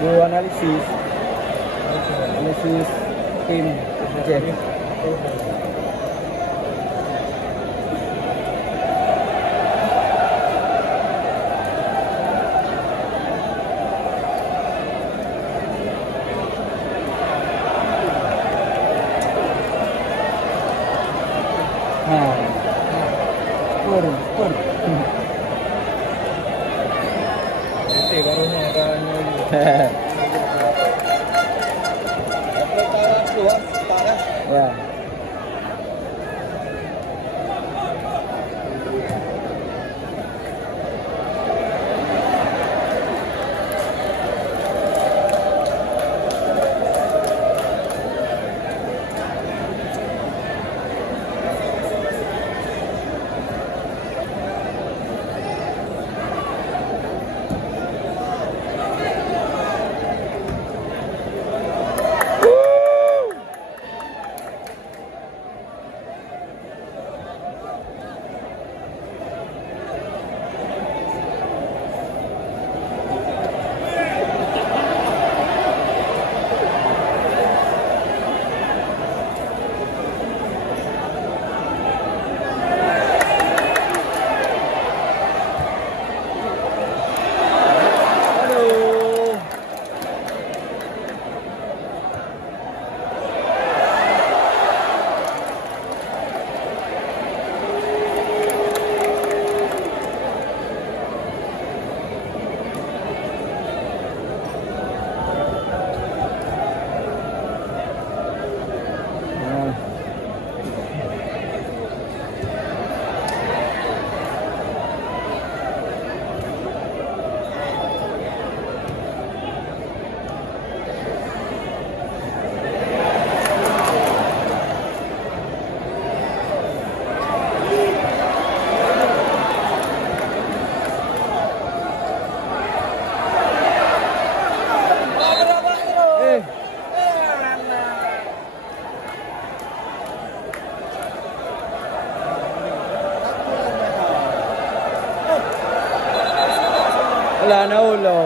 do analisis tim je. Spur. Nanti barunya akan Ya. Wala na ulo.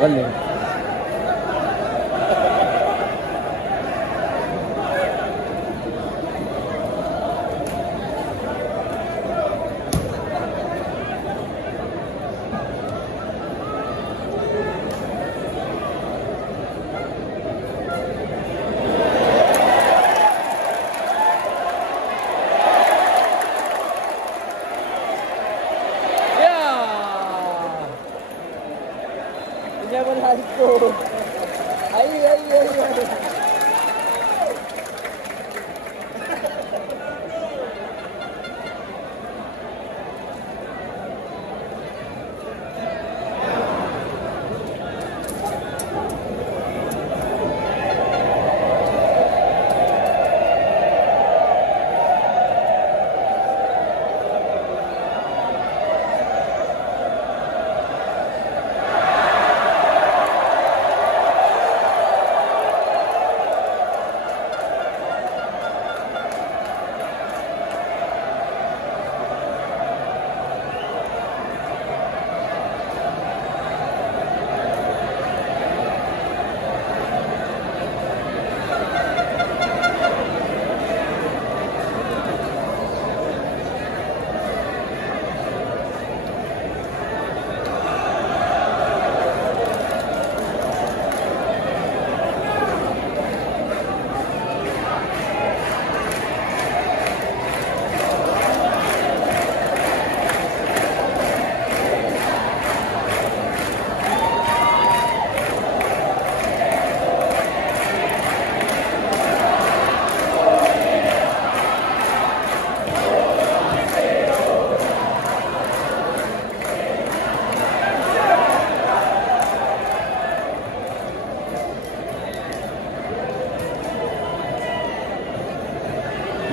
Galing. Dia berhasil.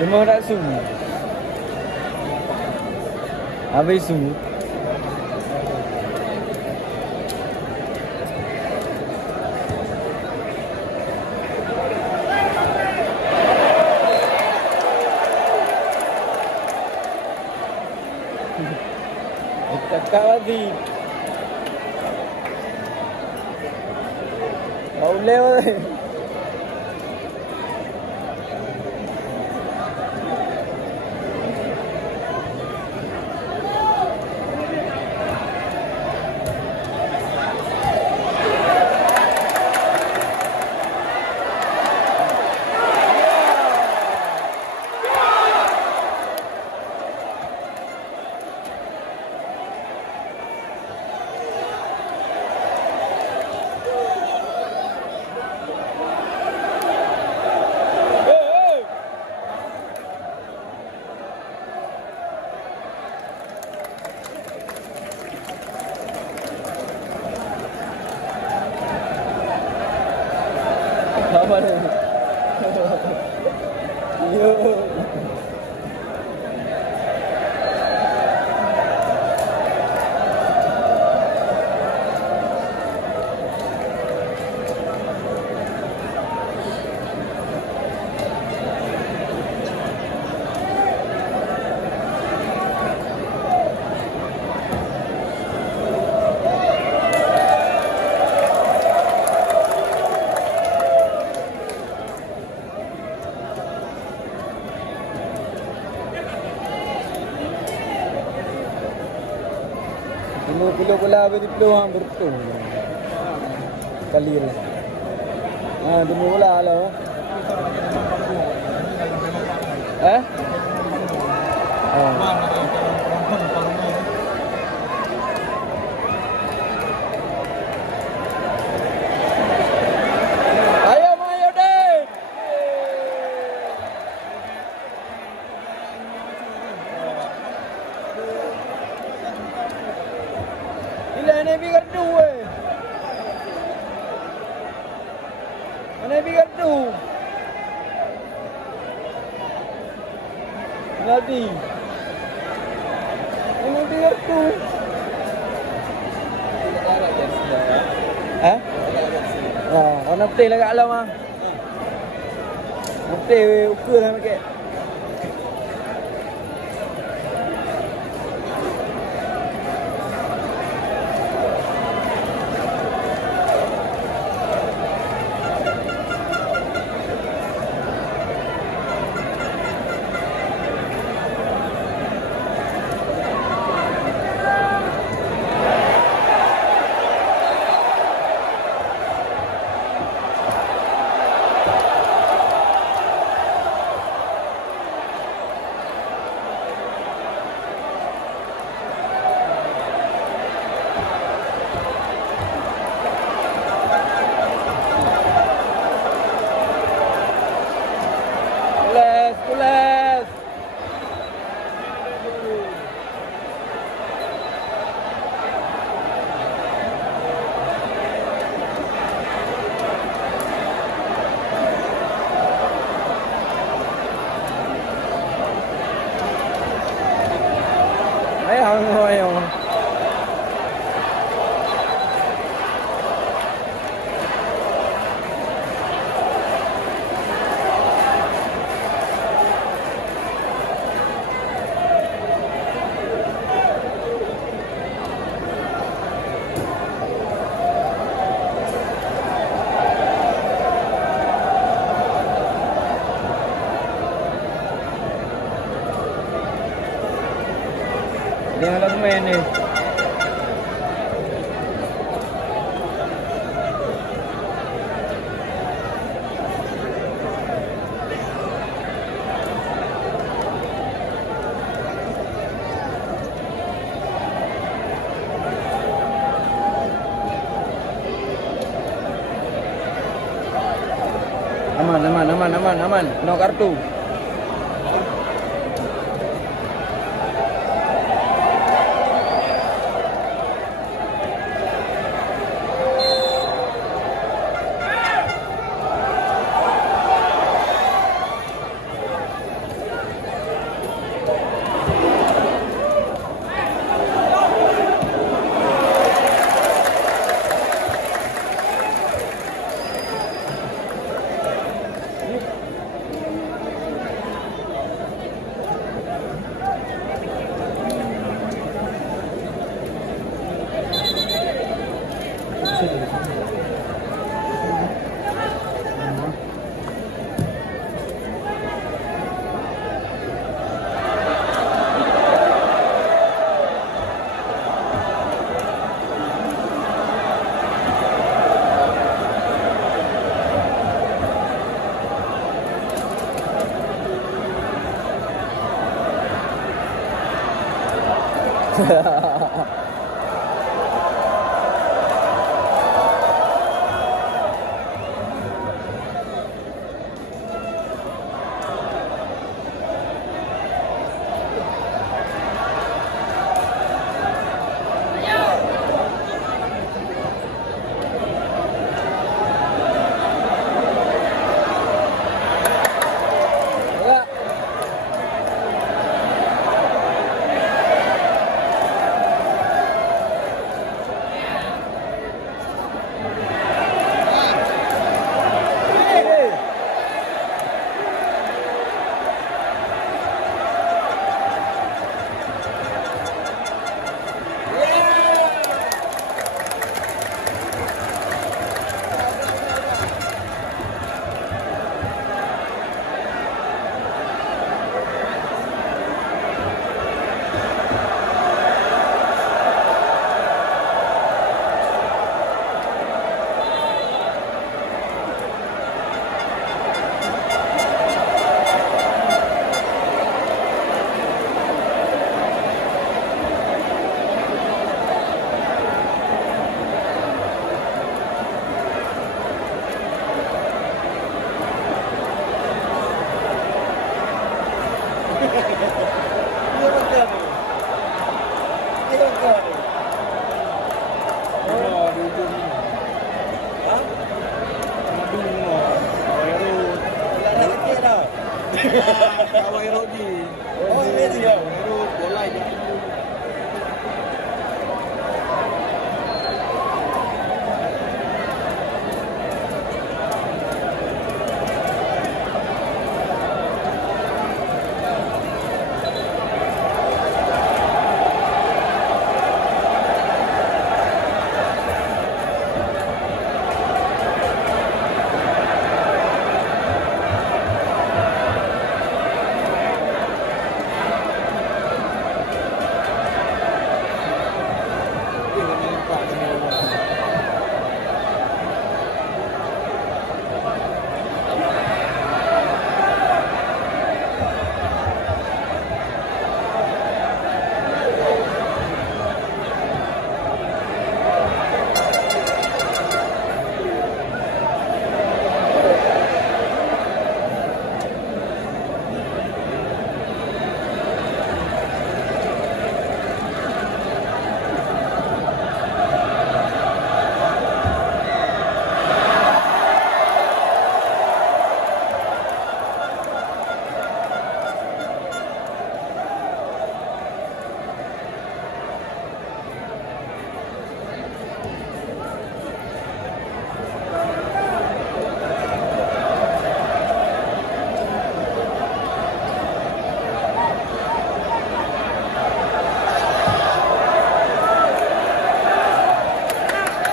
Lemah tak su. Habis su. Cakap lagi. Kau boleh boleh. Apa ni? Yo. Puluh bola betul hang bertu. Kali lah. Demi bola lah. Ayo Mayo deh. Ini biar dua. Mana biar dua. Nanti. Ini biar dua. Warna putih lah kat alam ah. Putih ukur lah pakai. Pulas. Ayo. Dia lagi main ni. Aman. No kartu. Awal Rodi. Oh, ini dia. Baru bola je.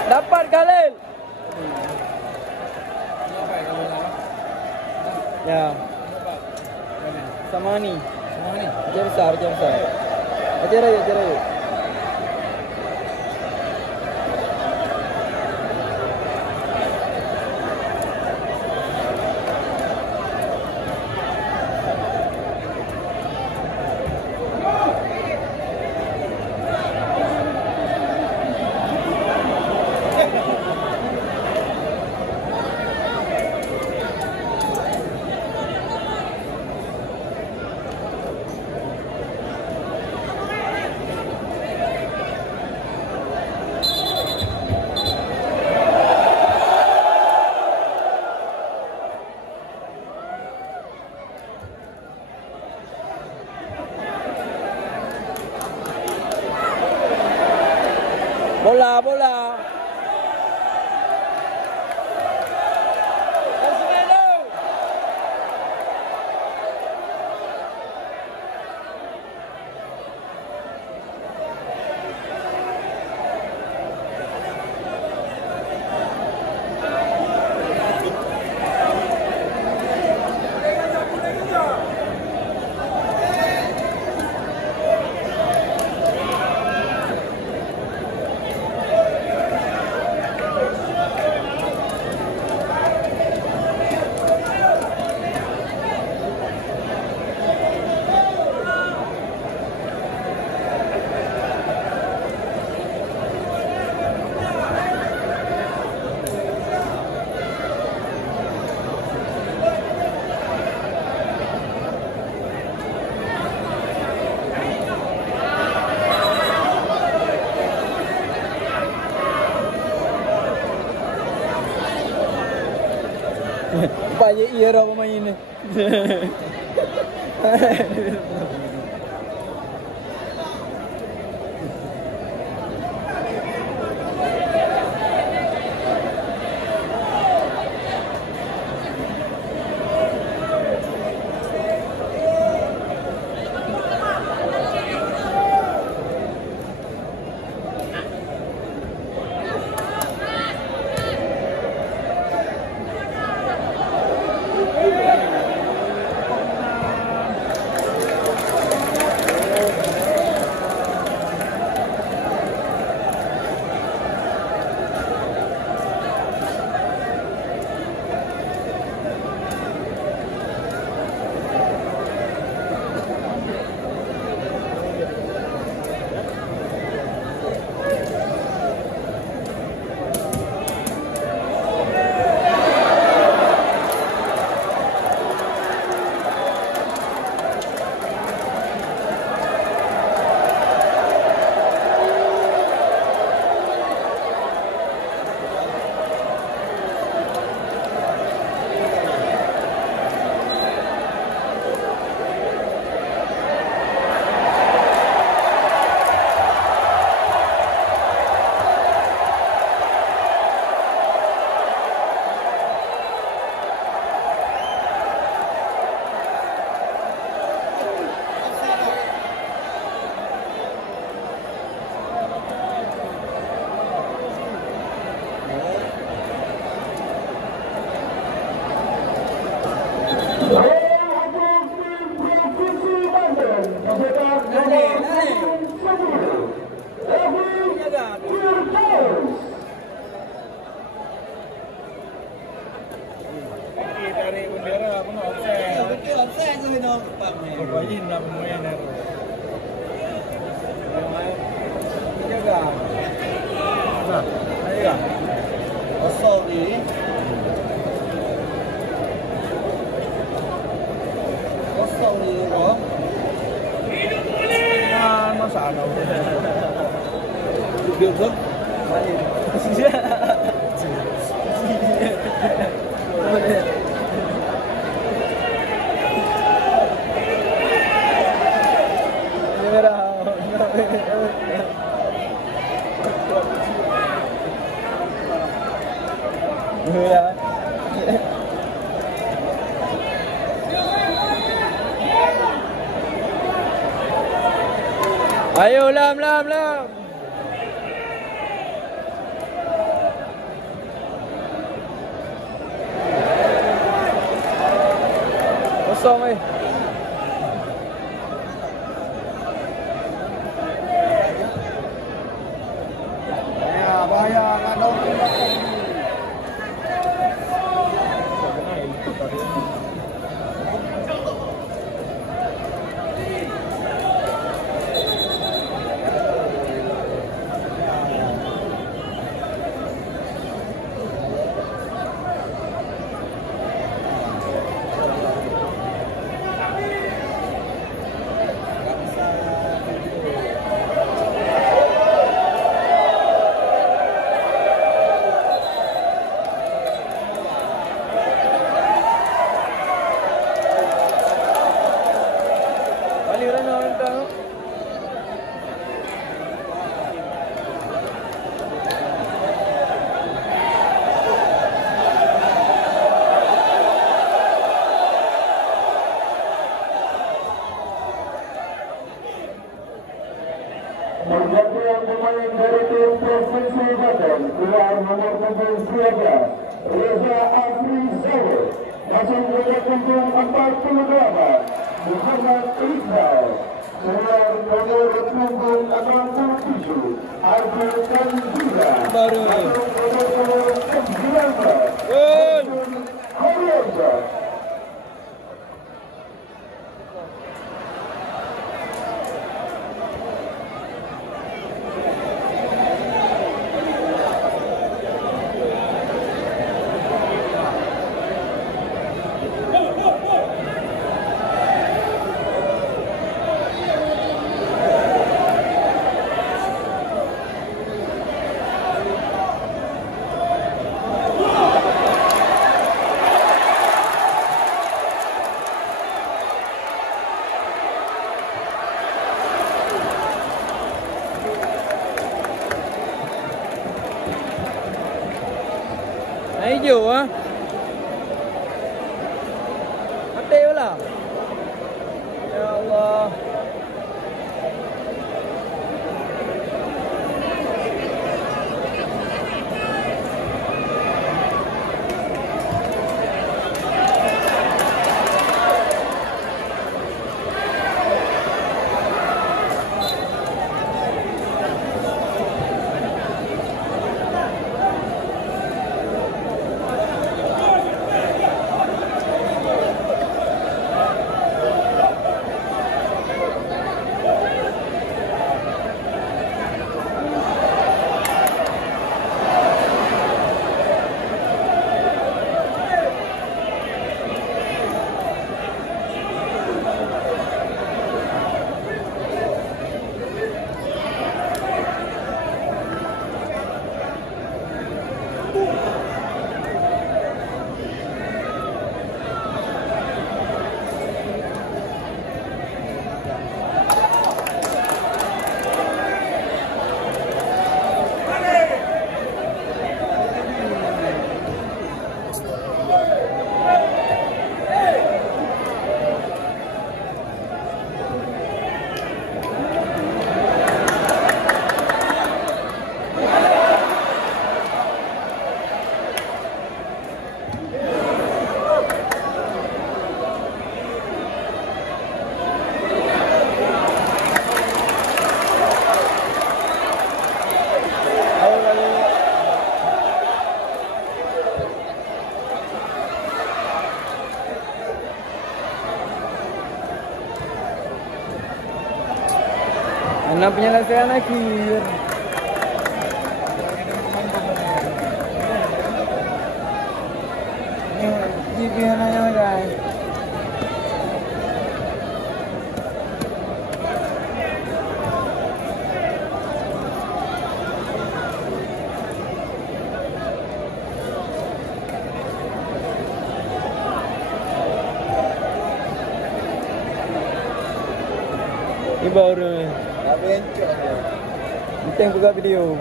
Dapat Khalil. Ya. Sama ni. Semua ni. Ajar besar, ajar besar. Ajar aja, ajar aja. Bola, bola. Nampak je era pemain ni. Dari bendera apa nak offset? Betul offset tu kita tempat ni. Berbayin lah pemain ni. Jaga. Nah, ayo. Kosong ni. Kosong ni kok. Nah, masalah. Duduk tu. Balik. Ayo lam. Kosong eh. Bahaya nak daun. Pergantian pemain dari tim Provinsi Banten keluar nomor punggung 12 Reza Afri Zawe masuk pada punggung 48 Muhammad Iqbal keluar nomor punggung 67 Arjun Tanzila Baru. masuk pada nomor 19 Haryoja. video ah. Hati lah. Ya Allah. Anak penyelesaian akhir. Ini piananya guys. Ini baru. Kita yang buka video.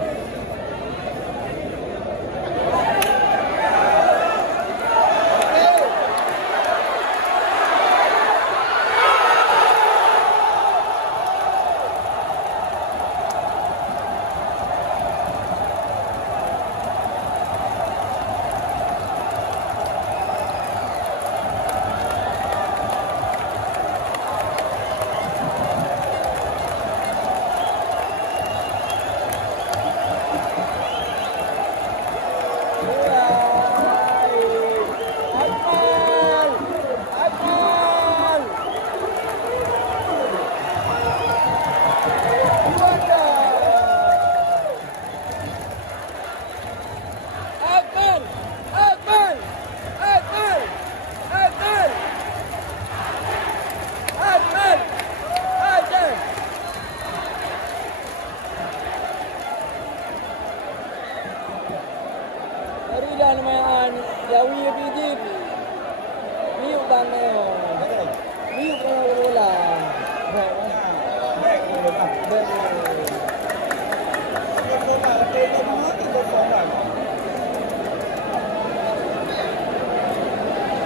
Dan main Jawi pergi. Miu tanah. Miu bola.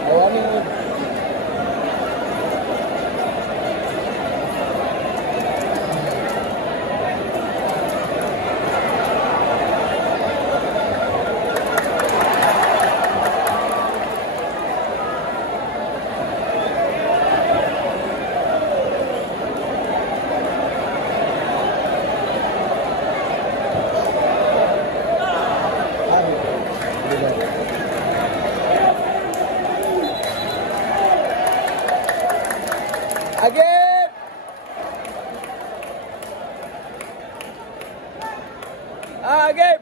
Oh ni. Agib. Agib.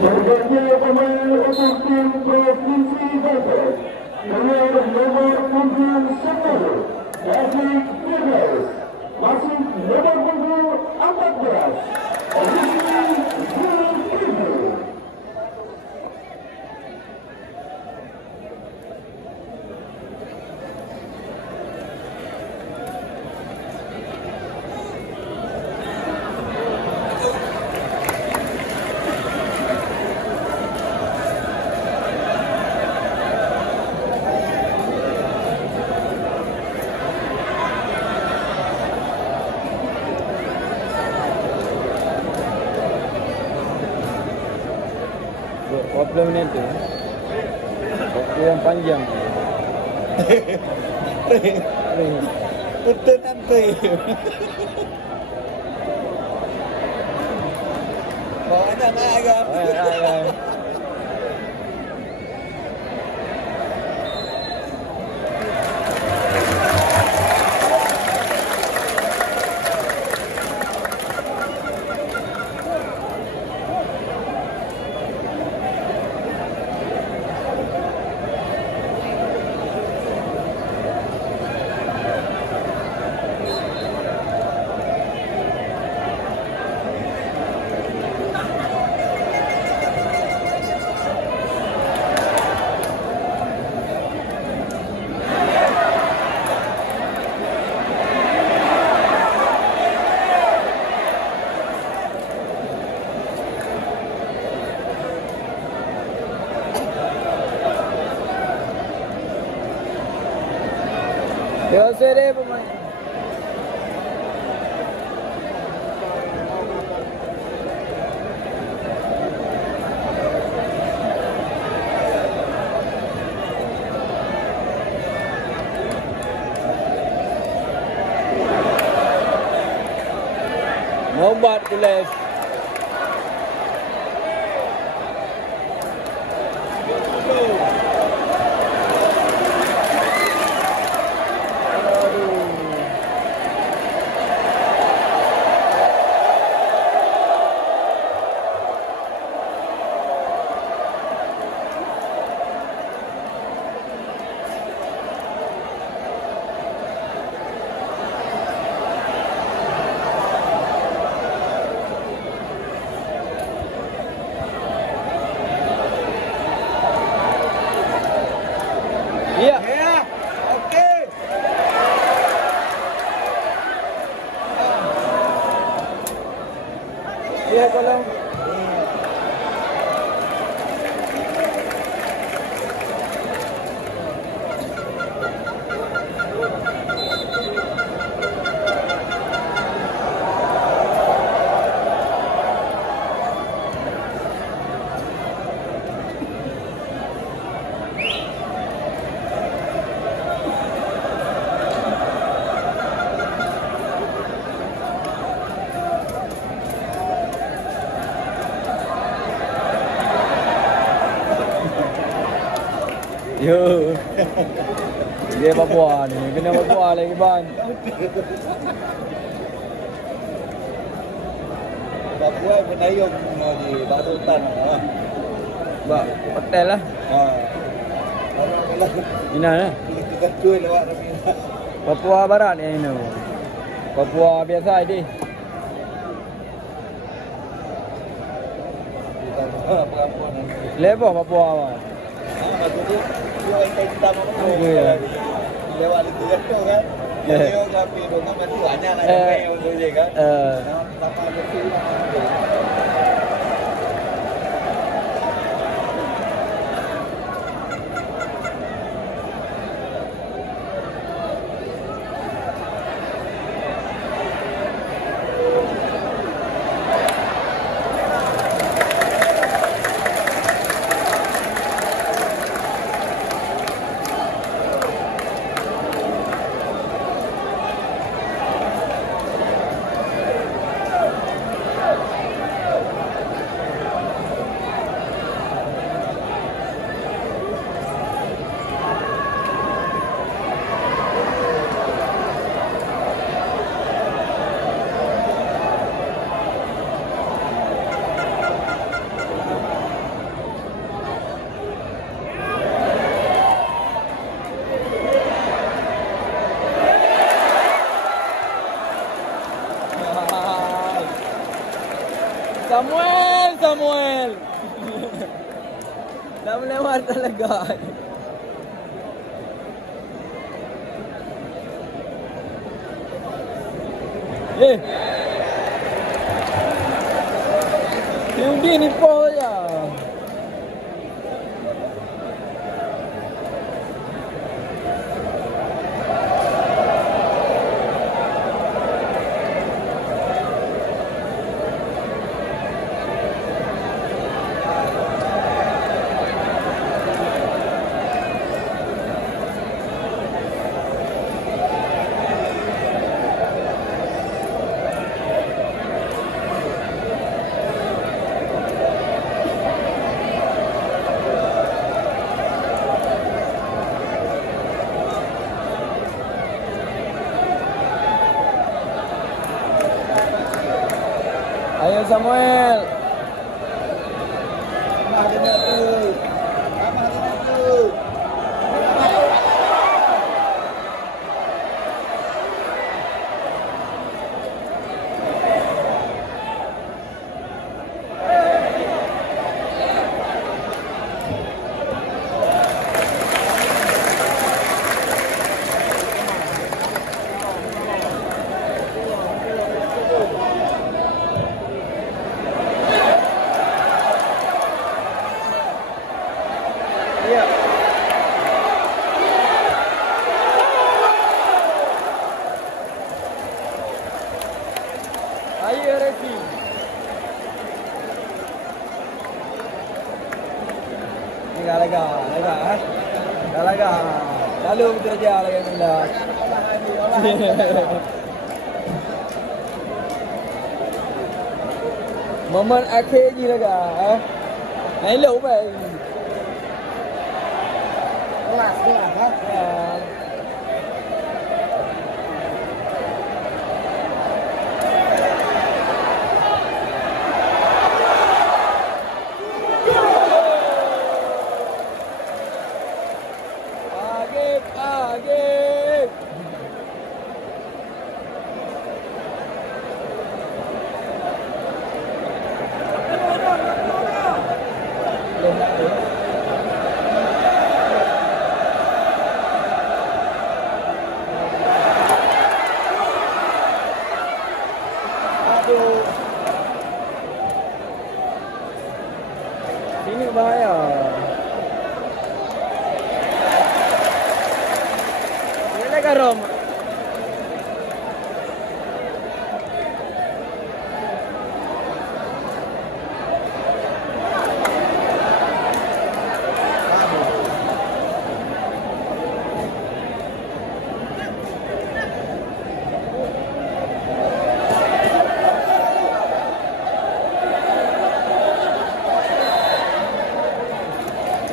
Bergantian pemain untuk tim Provinsi Banten. Pemain nomor punggung 10, David Firdaus. Masuk nomor punggung 14, Rizky Zulkifli. Berapa minit tu? Waktu yang panjang. Betul nanti. Bawa nak agak. Dewasa dia pemain. Nobat tulis. Iya. Ya, okey. Iya kalau yo. Dia Papua ni, kena Papua lagi ban. Papua penayung di Batu Hutan. Bak hotel lah. Ina lah. Kita cuy lewat Ramina. Papua Barat ni ini. Papua biasa ini. Lepas Papua awak. Batu tu dua kita mau Ya. lewat itu kan. Dia ngapi dengan batu banyak nak sampai untuk dia kan. Sampai betul. Samuel. Dah melewat talaga. Yudi ni po aja. Ayo Samuel. Ayo Resi. Ni laga. Lalu bekerja lagi mula. Momen akhir je laga. Naik lu baik. Kelas ha. Sini bahaya. Ini garam.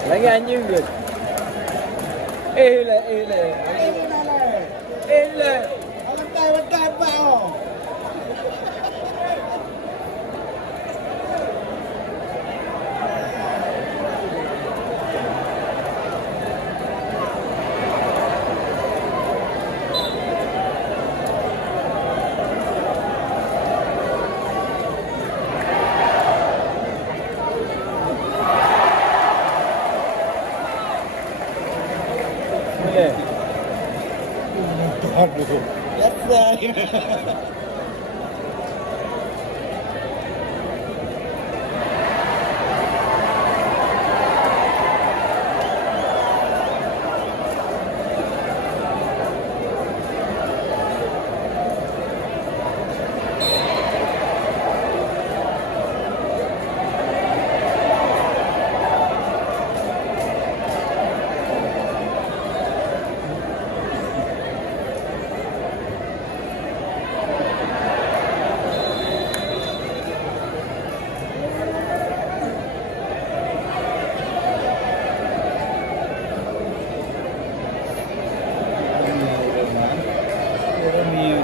Lagi anjing ke? Le. Betul bau. Aduh.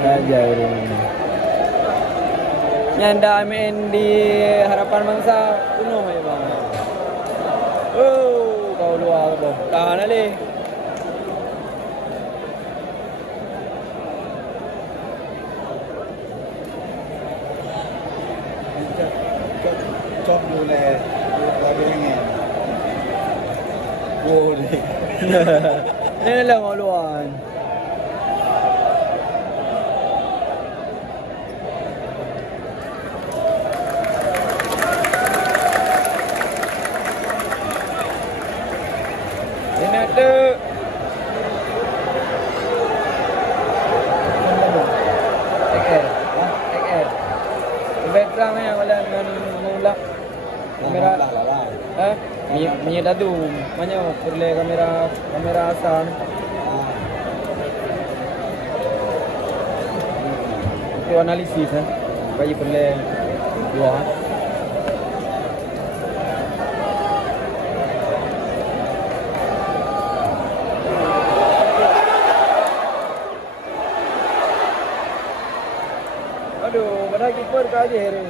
Raja ini. Nyanda main di Harapan Bangsa penuh ya bang. Oh, kau luar bang. Tahan ali. boleh lagi ringan. Boleh. Ini lah maluan. Ini ada XL. XL. Background yang wala dengan mulak kamera lah. Minyak dadu. Banyak perlu kamera asam. Itu analisis bagi perlu dua. Aduh, pada keeper ke aja hari.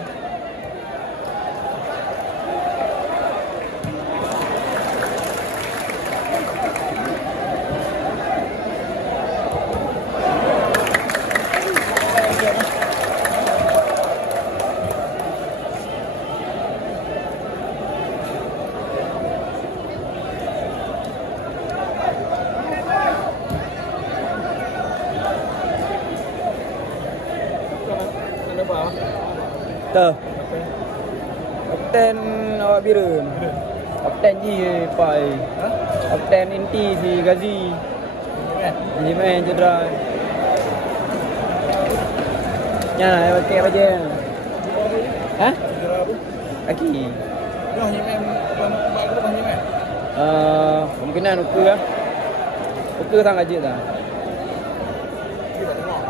Dah. Kapten awak biru. Kapten G Pai. Kapten inti si Gazi. Jimen cedera. Ya, pakai baju. Hah? Aki. Noh nyemen mak lu nyemen. Kemungkinan ukur lah. Ukur sangat je tak? Kita tengok.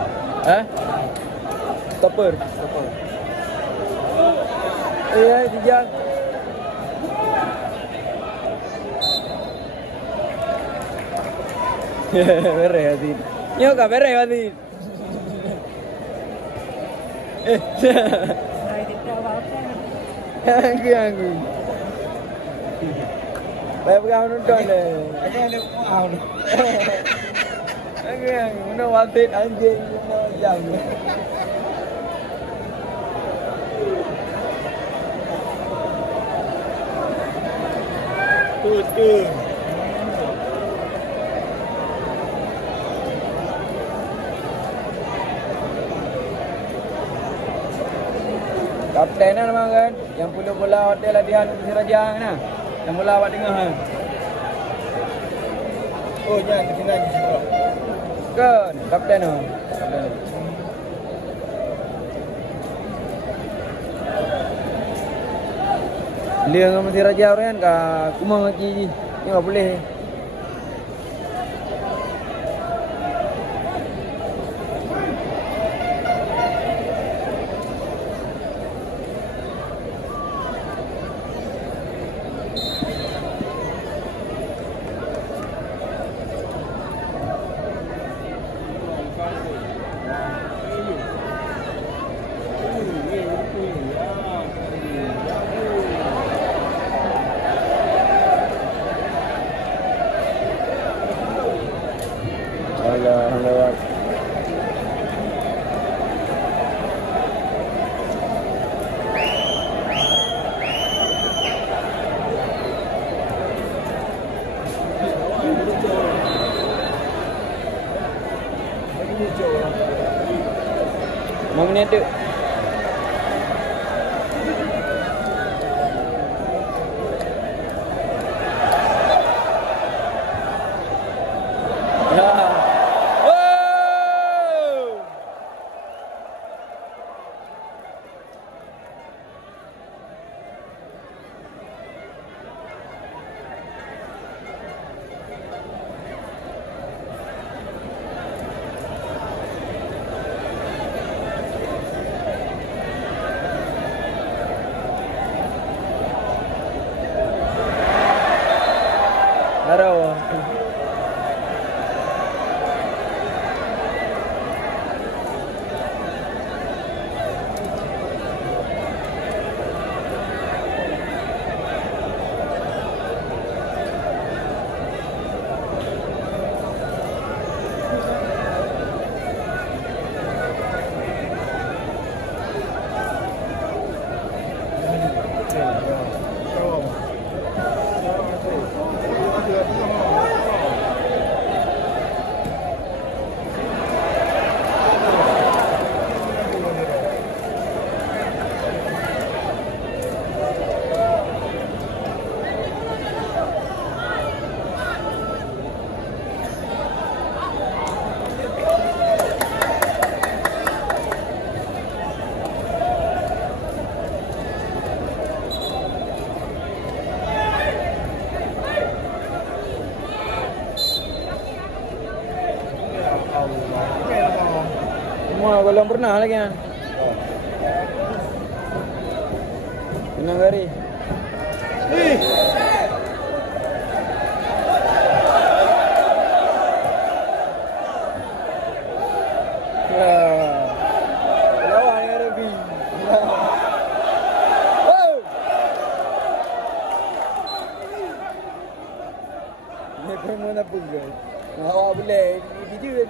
Stopper. Dijang. Beres hati. Nyo ka beres hati. Aku. Baik pegang nonton deh. Ada wow. Aku mana wasit anjing mana jam. Tuh. Kapten nama kan yang puluh bola hotel latihan di Sirajang nah. Yang bola awak dengar kan. Oh, jangan kena di situ. Kan kapten tu. Dia dengan Sirajang kan ka kumang lagi. Ni enggak boleh. Lewat. Mau minit tu. Semua belum pernah lagi kan. Senang kali. Lawan yang Arabi. Ini pun mana pun guys. Awak boleh video.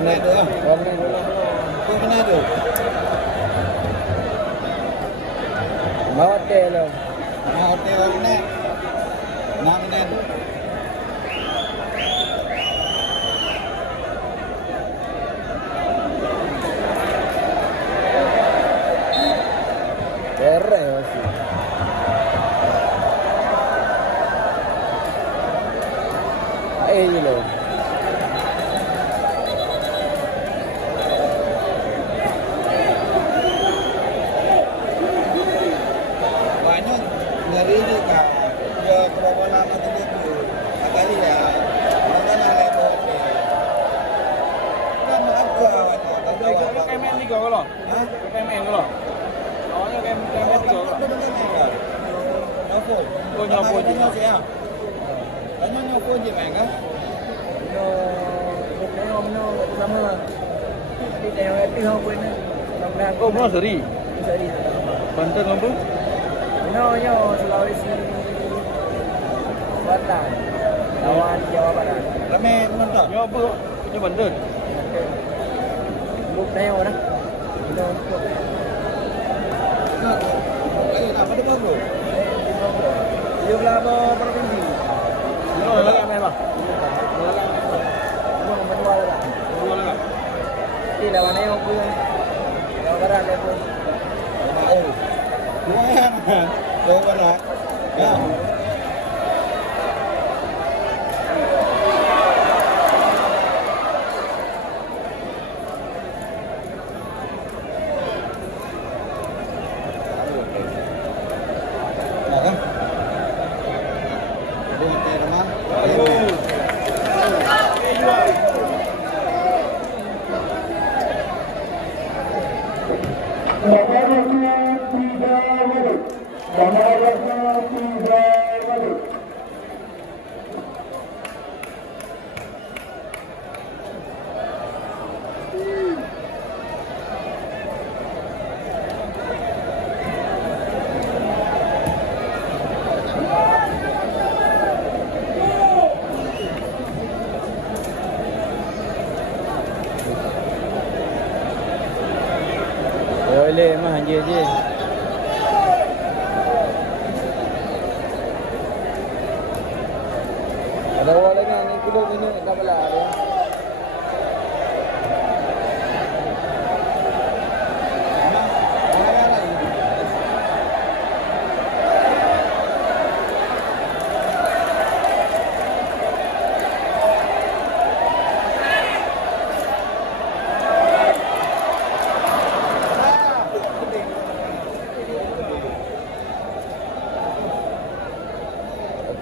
Mana tu ah? Warna bola. Tu mana tu? Bawa hotel lo. Nah, hotel mana? Nah, mana tu? Keren masih. Je lo. Banyak dari ni kan. Dia kerana nama tu kali ya. Mana nak lepas ni? Kan apa awak? Kau kemen ni kau lo. Hah? Kemen kau lo. Awaknya kemen kau lo. Nyopo. Oh, nyopo je. Banyak nyopo je main kan? No, sama. Di tengok itu kau pun nak. Kau pun seri. Seri. Banten kau pun? No, Sulawesi Selatan. Lawan Jawa Barat. Ramai menonton. Yo apa? Ini Banten. Belum tengok dah. Apa tu bro? Dia belah provinsi. Yo, lagi main bang. Lawan Neo pun Jawa Barat dia pun Lumayan kan Jawa Barat ya kan boleh mah je. Ada orang lagi ni kilo ni tak belah dia.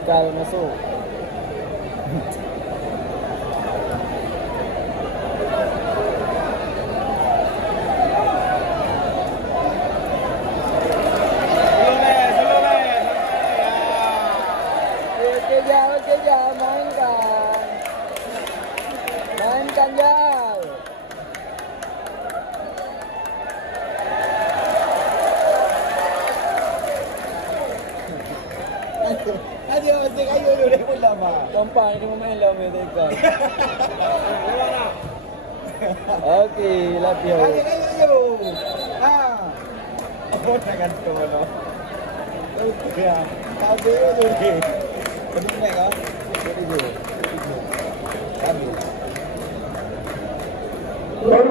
Tekal masuk. Kejar, mainkan jauh. Ada mesti kayu dulu dia pula mah. Tompak ni main lah main tekal. Okey, lapio. Ada kayu. Ha. Apa nak tu mana? Ya. Ada tu ni. Pergi naik kau. Pergi. Kami. Lalu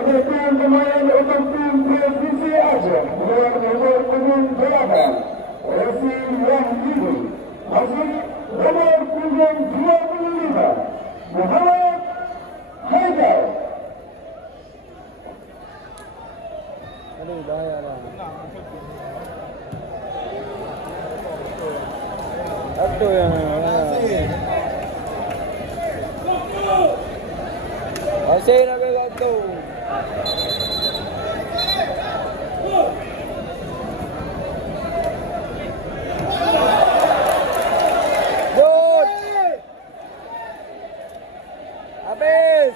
pemain untuk tim Provinsi Provinsi Aceh dengan nomor punggung 8 Resi Wahyudi, masuk nomor punggung 25 Muhammad Haidar. Aduh, bahaya lah. Aduh yang Asyik nak pegang tu. Good. Habis.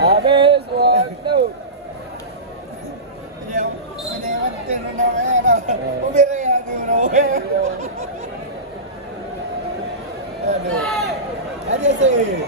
Habis waktu. Ya, ini penting namanya. Biar ya tu namanya. Aduh. Aja sih.